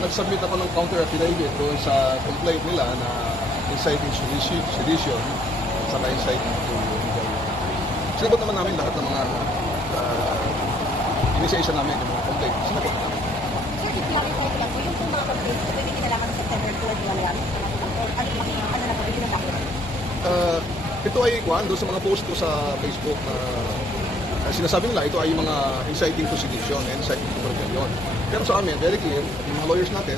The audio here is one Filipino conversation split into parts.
nag-submit ako ng counter affidavit doon sa complaint nila na inciting sedition saka inciting to illegal. Sinagot naman namin lahat ng mga initiation namin, yung mga complaint. Sinagot namin. Sir, i-clarify ko lang po, yung mga complaints, pwede kinalaman ng September 21 yan? Ano na po, hindi na document? Ito ay doon sa mga post ko sa Facebook na sinasabi nila ito ay mga inciting to sedition and inciting to rebellion. Pero sa amin, very clear, yung mga lawyers natin,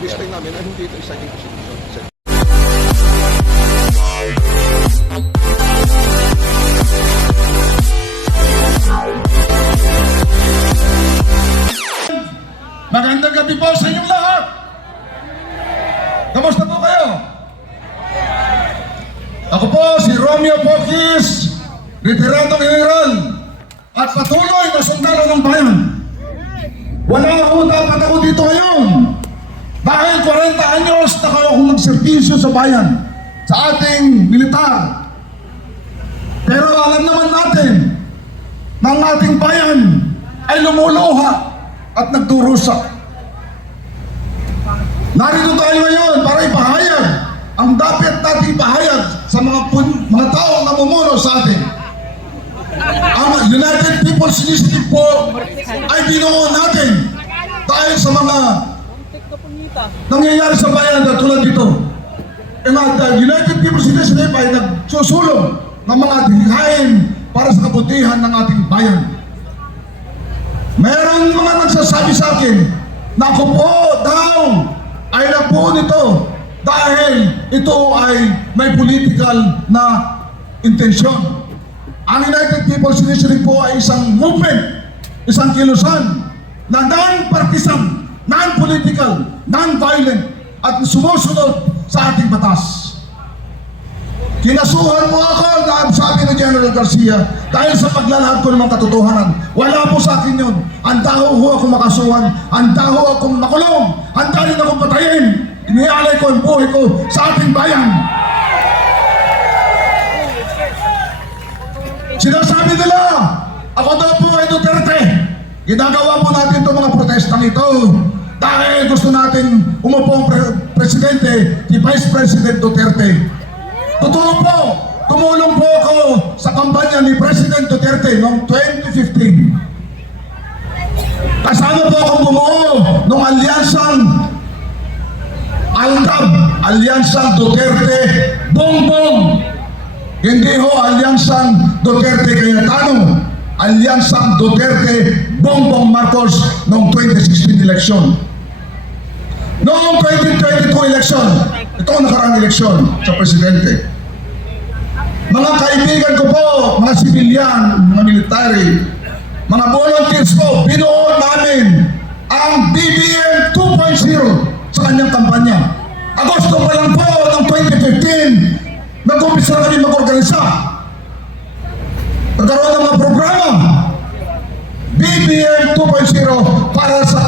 i-explain namin na hindi ito inciting to sedition. Magandang gabi po sa inyong lahat! Kamusta po kayo? Ako po si Romeo Pokis, retiradong general at patuloy na sundalo ng bayan. Wala ako dapat ako dito ngayon dahil 40 anyos na kayo akong nagservisyo sa bayan, sa ating militar. Pero alam naman natin na ang ating bayan ay lumuluha at nagdurusa. Narito tayo ngayon para ipahayag ang dapat nating ipahayag sa mga taong namumuno sa atin. Ang United People's Initiative po ay binuo natin dahil sa mga nangyayari sa bayan na tulad dito. Ang United People's Initiative ay nagsusulong ng mga dihain para sa kabutihan ng ating bayan. Meron mga nagsasabi sa akin na ako po daw ay nabuo nito dahil ito ay may political na intensyon. Ang United People's Initiative po ay isang movement, isang kilusan na non-partisan, non-political, non-violent at sumusunod sa ating batas. Kinasuhan po ako na sabi ni General Garcia dahil sa paglalahad ko ng mga katotohanan. Wala po sa akin yun. Handa ho akong makasuhan, handa ho akong makulong, handa rin akong patayin. Inialay ko ang buhay ko sa ating bayan. Sinasabi nila, ako daw po ay Duterte. Ginagawa po natin itong mga protestang ito dahil gusto natin umupong presidente, si Vice President Duterte. Totoo po, tumulong po ako sa kampanya ni President Duterte noong 2015. Kasama po akong bumuo ng alyansang ALCAB, Alyansang Duterte Bongbong. Hindi ho Alyansang Duterte Cayetano, Alyansang Duterte Bongbong Marcos noong 2016 election. Noong 2022 election, ito ang nakarang eleksyon sa presidente. Mga kaibigan ko po, mga sibilyan, mga military, mga volunteers ko, binuo namin ang BBM 2.0 sa kanyang kampanya. Agosto pa lang po ng 2015, nag-umpisa kami mag-organisa. Nagkaroon ng mga programa. BBM 2.0 para sa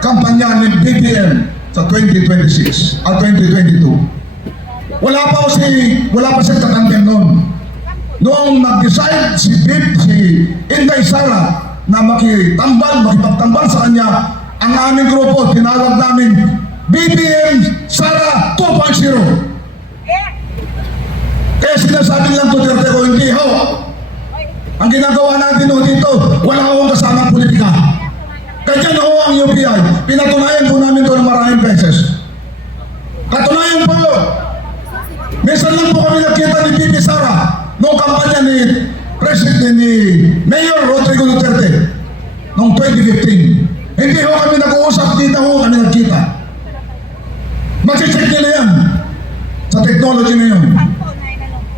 kampanya ni BBM sa 2026 at 2022. Wala pa siya tatangkin noon. Noong nag-decide si Inday Sara na makipagtambal sa kanya, ang aming grupo, tinawag namin BBM Sara 2.0. Kaya sinasabi lang Duterte ko, hindi ho. Ang ginagawa natin ho dito, wala akong kasamang politika. Kaya ho ang UPI, pinatunayan po namin ito ng maraming beses. Katunayan po, minsan lang po kami nakita ni Bibi Sara noong kampanya ni President ni Mayor Rodrigo Duterte noong 2015. Hindi ho kami nag-uusap, dito ho kami nagkita. Mag-check nila yan sa technology ngayon.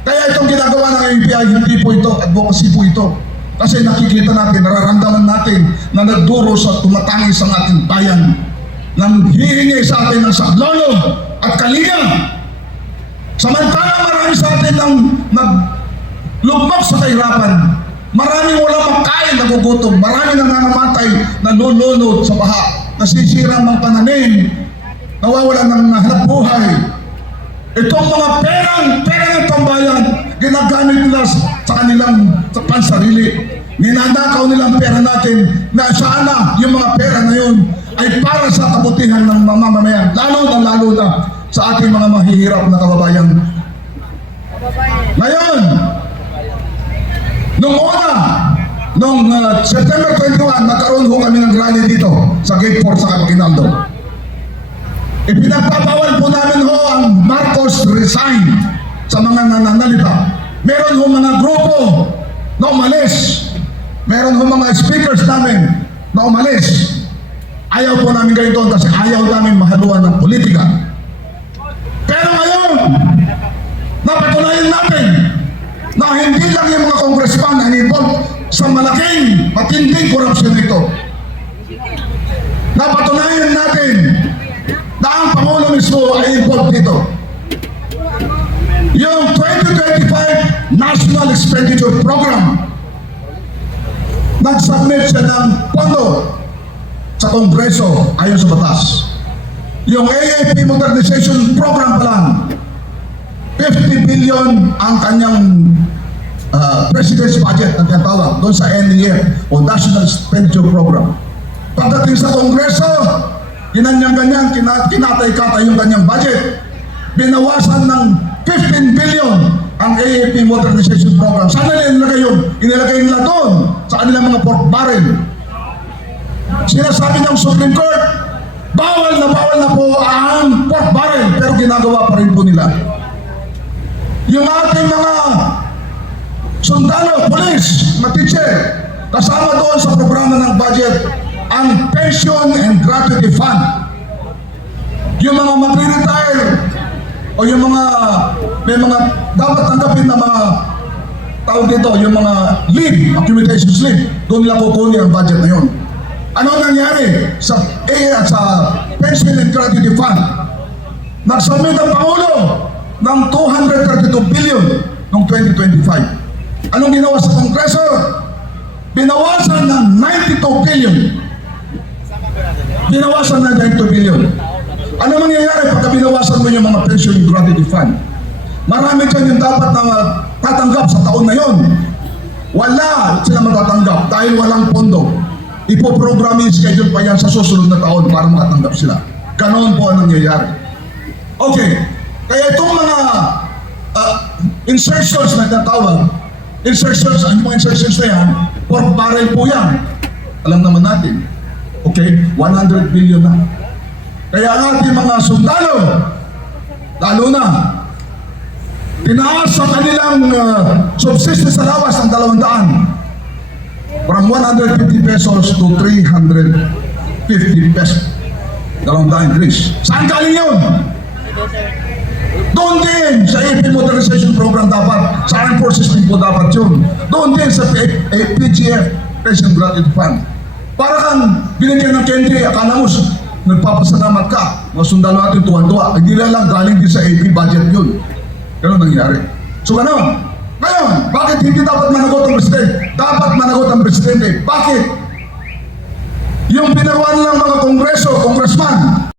Kaya itong ginagawa ng UPI, hindi po ito, advocacy po ito. Kasi nakikita natin, nararamdaman natin na nagduros at tumatangis ang ating bayan. Nang hihingi sa atin ng saklolo at kalinga. Samantala marami sa atin ang naglugmok sa kahirapan. Maraming walang makain, nagugutom. Maraming nangangamatay, nalulunod sa baha. Nasisira ang mga pananim. Nawawalan ng hanap buhay. Itong mga pera ng tambayan, ginagamit nila sa kanilang pansarili. Ninanakaw nila ang pera natin na sana yung mga pera na yun ay para sa kabutihan ng mamamayan, lalo na sa ating mga mahihirap na kababayan. Ngayon, nung una, nung September 21, nagkaroon ho kami ng rally dito sa Gate 4 sa Capaginaldo. Ipinagpapawal po namin ho ang Marcos resign sa mga nananalita. Meron ho mga grupo na umalis. Meron ho mga speakers namin na umalis. Ayaw po namin ganito kasi ayaw namin mahaluan ng politika. Pero ngayon, napatunayan natin na hindi lang yung mga congressman ang involved sa malaking, matinding korupsyon ito. Napatunayan natin na ang Pangulo mismo ay involved dito. Yung 2025 National Expenditure Program, nag-submit siya ng pondo sa Kongreso ayon sa batas. Yung AAP Modernization Program pa lang, 50 billion ang kanyang President's budget na tinatawag doon sa NEF o National Expenditure Program. Pagdating sa Kongreso, ganyan, kinatay-katay yung kanyang budget. Binawasan ng 15 billion ang AAP Modernization Program. Saan nila inilagay yun? Inilagay nila doon sa kanilang mga pork barrel. Sinasabi ng Supreme Court, bawal na po ang pork barrel, pero ginagawa pa rin po nila. Yung ating mga sundalo, police, mga teacher, kasama doon sa programa ng budget, ang pension and gratuity fund. Yung mga magre-retire o yung mga may mga dapat tanggapin na mga tawag dito, yung mga leave, accumulation leave, doon nila kukunin ang budget na yun. Ano nangyari sa pension and gratuity fund? Nagsubmit ang Pangulo ng 232 billion noong 2025. Anong ginawa sa Kongreso? Binawasan ng 92 billion. Binawasan ng 92 billion. Ano mangyayari pagka binawasan mo yung mga pension and gratuity fund? Marami dyan yung dapat na tatanggap sa taon na yon. Wala sila matatanggap dahil walang pondo. Ipoprogramin schedule pa yan sa susunod na taon para makatanggap sila. Ganon po ang nangyayari. Okay, kaya itong mga insertions na tinatawag, insertions, ano mga insertions na yan, pork barrel po yan. Alam naman natin. Okay, 100 billion na. Kaya ang ating mga sundalo, lalo na, tinaas sa kanilang subsistence allowance ng 200. From 150 pesos to 350 pesos. 200 increase. Saan galing yun? Doon din sa AP Modernization Program dapat, sa Armed Forces din po dapat yun. Doon din sa PGF, Pension Gratuity Fund. Para kang binigyan ng Kendry, akala mo nagpapasalamat ka, mga sundalo natin tuwan-tuwa. Hindi lang galing din sa AP budget yun. Ganun nangyari. So ano? Ngayon, bakit hindi dapat managot ang Presidente? Dapat managot ang Presidente. Bakit? Yung pinaruan ng mga kongreso, congressman,